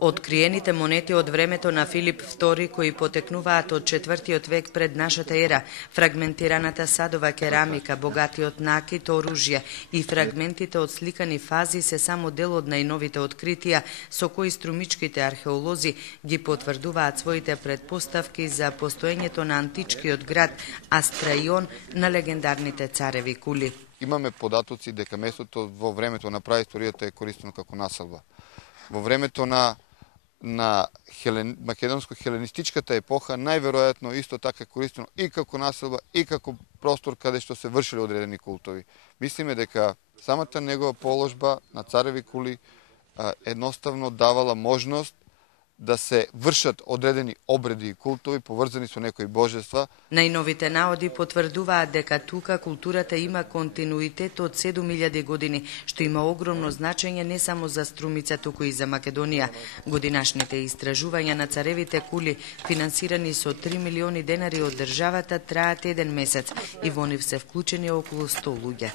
Откриените монети од времето на Филип II кои потекнуваат од 4 век пред нашата ера, фрагментираната садова керамика, богатиот накит, оружје и фрагментите од сликани фази се само дел од најновите откритија со кои струмичките археолози ги потврдуваат своите предпоставки за постоењето на античкиот град Астраион на легендарните цареви кули. Имаме податоци дека местото во времето на праисторијата е користено како населба. Во времето на македонско-хеленистичката епоха најверојатно исто така користено и како населба и како простор каде што се вршеле одредени култови. Мислиме дека самата негова положба на цареви кули едноставно давала можност да се вршат одредени обреди и култови поврзани со некои божества. Најновите наоди потврдуваат дека тука културата има континуитет од 7000 години, што има огромно значење не само за Струмица, туку и за Македонија. Годинашните истражувања на царевите кули, финансирани со 3 милиони денари од државата, траат 1 месец и во нив се вклучени околу 100 луѓе.